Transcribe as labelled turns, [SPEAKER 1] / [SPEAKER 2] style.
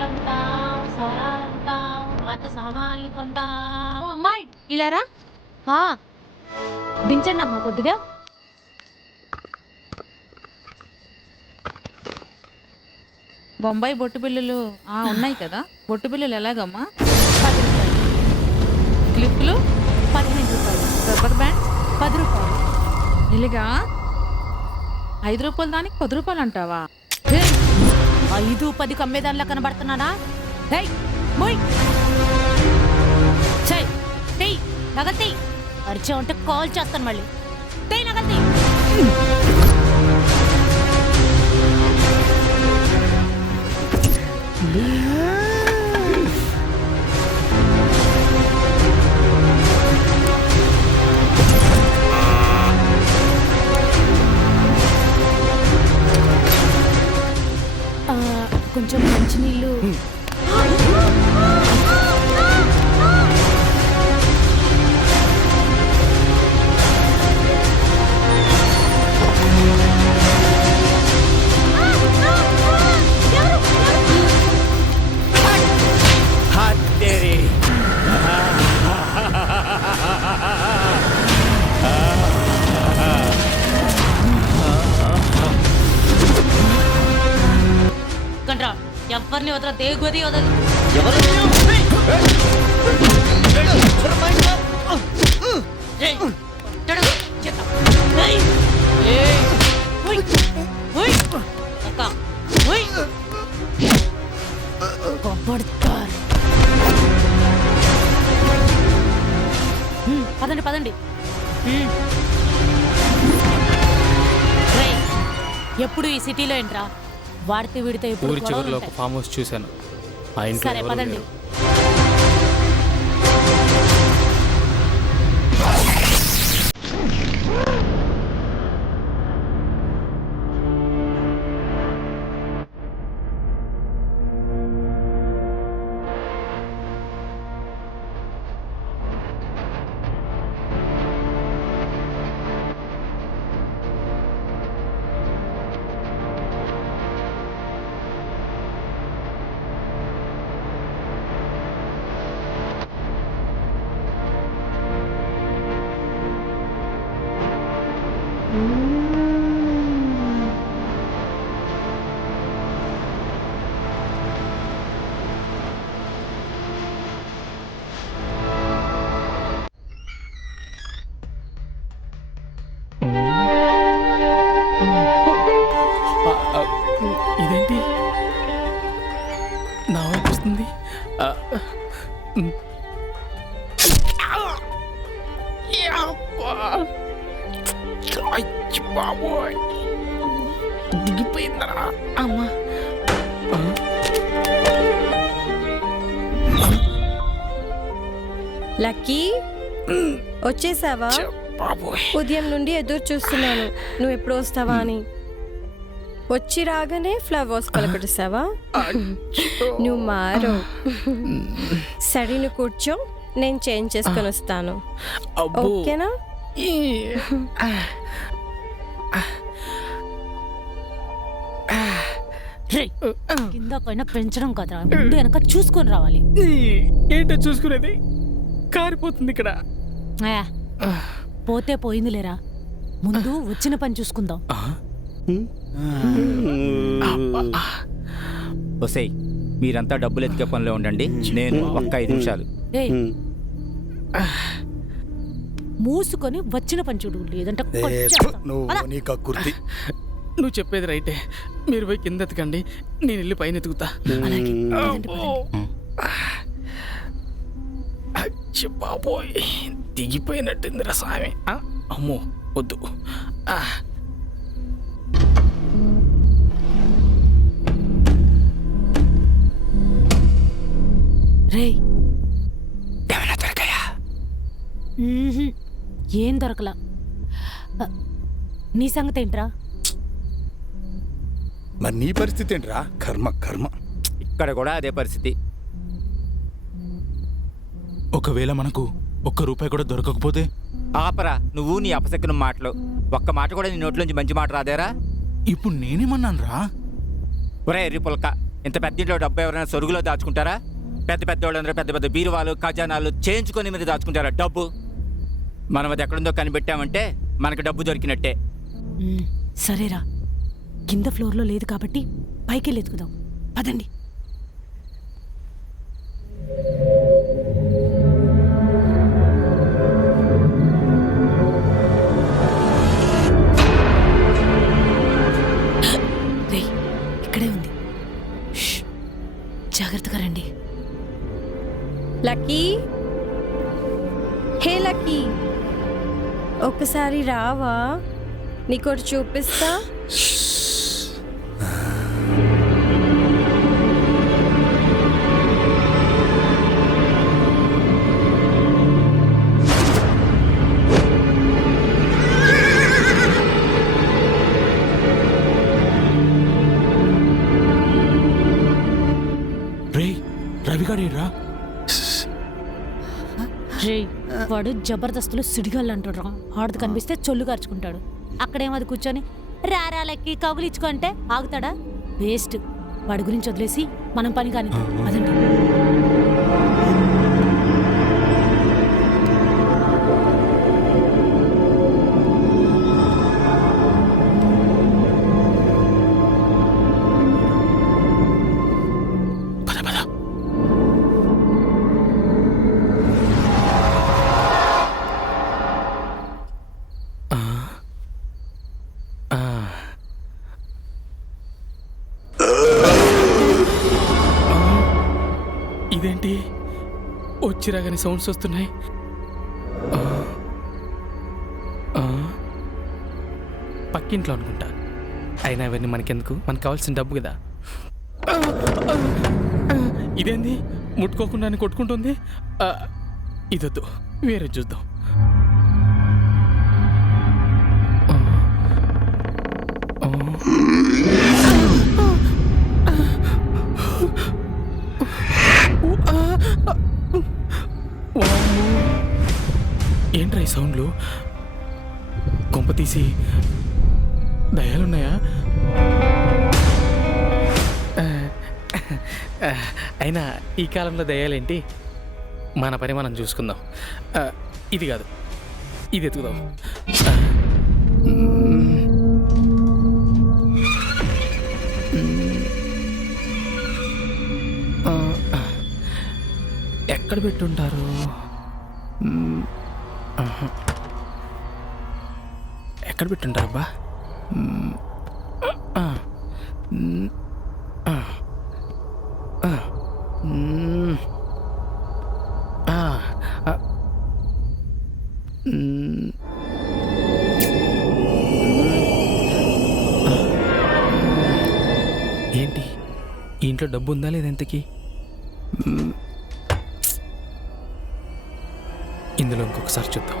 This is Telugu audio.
[SPEAKER 1] మత అమ్మాయి ఇలారా? దించండి అమ్మా కొద్దిగా.
[SPEAKER 2] బొంబాయి బొట్టు ఆ, ఉన్నాయి కదా. బొట్టు బిళ్ళలు ఎలాగమ్మా?
[SPEAKER 1] పది రూపాయలు
[SPEAKER 2] క్లిప్లు
[SPEAKER 1] పదిహేను రూపాయలు.
[SPEAKER 2] Rubber band?
[SPEAKER 1] పది రూపాయలు.
[SPEAKER 2] ఇలాగా ఐదు రూపాయలు దానికి పది రూపాయలు అంటావా?
[SPEAKER 1] ఐదు పది కమ్మేదానిలా కనబడుతున్నానా? హేయ్ మొయ్. చెయ్ తెయ్ నగతి. అరిచా ఉంటే కాల్ చేస్తాను మళ్ళీ. తెయ్ నగతి. ఆ, కొంచెం మంచినీళ్ళు రా ఎవరిని వదరా దేగోది వదదు పదండి పదండి. ఎప్పుడు ఈ సిటీలో ఏంట్రా? వాడితే వీడితే
[SPEAKER 3] ఊరి చివరిలో ఒక. ఫామ్ హౌస్ చూశాను ఆ ఇంట్లో
[SPEAKER 1] సరే
[SPEAKER 3] ఎవరూ
[SPEAKER 1] పదండి
[SPEAKER 3] లేరు. ఇదేంటి? నా బాబోయ్. దిగిపోయిందరా. అమ్మా.
[SPEAKER 4] లక్కీ వచ్చేసావా?
[SPEAKER 3] బాబోయ్.
[SPEAKER 4] ఉదయం నుండి ఎదురు చూస్తున్నాను. నువ్వు ఎప్పుడు వస్తావా అని. వచ్చి రాగానే ఫ్లవర్స్ పలకటిస్తావా నువ్వు మారు. సరే నువ్వు కూర్చో నేను చేంజ్ చేసుకొని వస్తాను. ఓకేనా?
[SPEAKER 3] ఈ,
[SPEAKER 1] రేయ్, కింద పైన పెంచడం కదరా. ముందు వెనక చూసుకొని రావాలి.
[SPEAKER 3] ఏంటో చూసుకునేది? కారిపోతుంది ఇక్కడ.
[SPEAKER 1] ఆ, పోతే పోయింది లేరా ముందు వచ్చిన పని చూసుకుందాం.
[SPEAKER 5] ఒసేయ్ మీరంతా డబ్బులు ఎత్తికే పనిలో ఉండండి. నేను ఒక్క ఐదు నిమిషాలు.
[SPEAKER 1] మూసుకొని వచ్చిన పని చూడు లేదంటే.
[SPEAKER 6] నువ్వు. నీ కక్కుర్తి
[SPEAKER 3] నువ్వు చెప్పేది రైటే. మీరు పోయి కింద ఎత్తుకండి నేను వెళ్ళి పైన ఎత్తుకుతా
[SPEAKER 1] అలాగే. పదండి, పదండి.
[SPEAKER 3] అచ్చి బాబోయ్. దిగిపోయినట్టుందిరా స్వామి ఆ, అమ్మో వద్దు. ఆ,
[SPEAKER 1] రేయ్.
[SPEAKER 5] ఏమైనా దొరికాయా.
[SPEAKER 1] ఏం దొరకలా? నీ సంగతి ఏంట్రా
[SPEAKER 6] మరి నీ పరిస్థితి ఏంట్రా? కర్మ కర్మ.
[SPEAKER 5] ఇక్కడ కూడా అదే పరిస్థితి.
[SPEAKER 7] ఒకవేళ మనకు ఒక్క రూపాయి కూడా దొరకకపోతే?
[SPEAKER 5] ఆపరా నువ్వు నీ అపశకునం మాటలు. ఒక్క మాట కూడా నీ నోట్లోంచి మంచి మాట రాదేరా?
[SPEAKER 7] ఇప్పుడు నేనేమన్నాను రా
[SPEAKER 5] ఒరే ఎర్రి పుల్క ఇంత పెద్ద ఇంట్లో డబ్బు ఎవరైనా సొరుగులో దాచుకుంటారా? పెద్ద పెద్ద వాళ్ళందరూ పెద్ద పెద్ద బీరువాలు ఖజానాలు చేయించుకొని మీద దాచుకుంటారా డబ్బు? మనం అది ఎక్కడుందో కనిపెట్టామంటే మనకు డబ్బు దొరికినట్టే.
[SPEAKER 1] సరేరా. కింద ఫ్లోర్లో లేదు కాబట్టి పైకి ఎత్తుకుదాం. పదండి. ఇక్కడే ఉంది. ష్, జాగ్రత్తగా రండి.
[SPEAKER 4] లక్కీ. Hey Lucky. ఒక్కసారి రావా? నీకోటి చూపిస్తా?
[SPEAKER 7] రవిగాడేరా
[SPEAKER 1] రే వాడు జబర్దస్తులు సిడిగాళ్ళు అంటాడు ఆడది కనిపిస్తే చొల్లు కార్చుకుంటాడు అక్కడేమది కూర్చొని రారాలకి కౌగులిచ్చుకో అంటే ఆగుతాడా? వేస్ట్. వాడి గురించి వదిలేసి మనం పని కాని అదండి.
[SPEAKER 3] వచ్చి రాగానే సౌండ్స్ వస్తున్నాయి. పక్కింట్లో అనుకుంటా. అయినా ఇవన్నీ మనకెందుకు? మనకు కావాల్సిన డబ్బు కదా. ఇదేంది? ముట్టుకోకుండా కొట్టుకుంటుంది? ఇదొద్దు. వేరే చూద్దాం. సౌండ్లు కొంప తీసి దయాలున్నాయా? అయినా ఈ కాలంలో దయాలేంటి? మన పని మనం చూసుకుందాం ఇది కాదు. ఇది ఎత్తుకుదాం. ఎక్కడ పెట్టుంటారు? ఎక్కడ పెట్టుంటారు అబ్బా? ఏంటి? ఇంట్లో డబ్బు ఉందా లేదా ఎంతకి ఇందులో ఇంకొకసారి చూద్దాం.